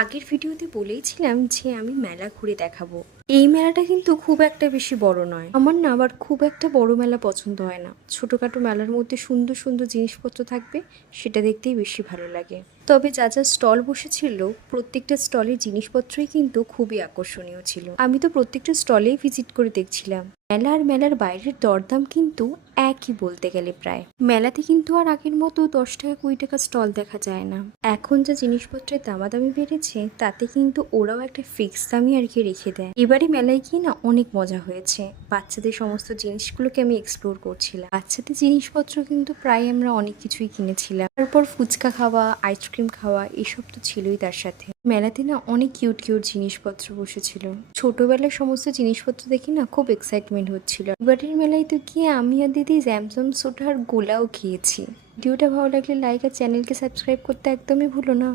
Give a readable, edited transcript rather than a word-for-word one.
আগের ভিডিওতে বলেইছিলাম যে আমি মেলা ঘুরে দেখাবো। এই মেলাটা কিন্তু খুব একটা বেশি বড় নয়। আমার না আবার খুব একটা বড় মেলা পছন্দ হয় না। ছোটখাটো মেলার মধ্যে সুন্দর সুন্দর জিনিসপত্র থাকবে, সেটা দেখতেই বেশি ভালো লাগে। তবে যা যা স্টল বসেছিল, প্রত্যেকটা স্টলের জিনিসপত্রই কিন্তু খুবই আকর্ষণীয় ছিল। আমি তো প্রত্যেকটা স্টলেই ভিজিট করে দেখছিলাম। মেলা আর মেলার বাইরের দরদাম কিন্তু একই বলতে গেলে প্রায়। মেলাতে কিন্তু আর আগের মতো 10 টাকা 20 টাকা স্টল দেখা যায় না। এখন যা জিনিসপত্রের দামাদামি বেড়েছে, তাতে কিন্তু ওরাও একটা ফিক্স দামই আর কি রেখে দেয়। এবারে মেলায় গিয়ে না অনেক মজা হয়েছে। বাচ্চাদের সমস্ত জিনিসগুলোকে আমি এক্সপ্লোর করছিলাম। বাচ্চাদের জিনিসপত্র কিন্তু প্রায় আমরা অনেক কিছুই কিনেছিলাম। তারপর ফুচকা খাওয়া, আইসক্রিম খাওয়া, এসব তো ছিলই তার সাথে। মেলাতে না অনেক কিউট কিউট জিনিসপত্র বসেছিল। ছোটবেলার সমস্ত জিনিসপত্র দেখে না খুব এক্সাইটমেন্ট হচ্ছিল। এবারের মেলায় তো গিয়ে আমি আর দিদি জ্যামজম সোডা আর গোলাও খেয়েছি। ভিডিওটা ভালো লাগলে লাইক আর চ্যানেলকে সাবস্ক্রাইব করতে একদমই ভুলো না।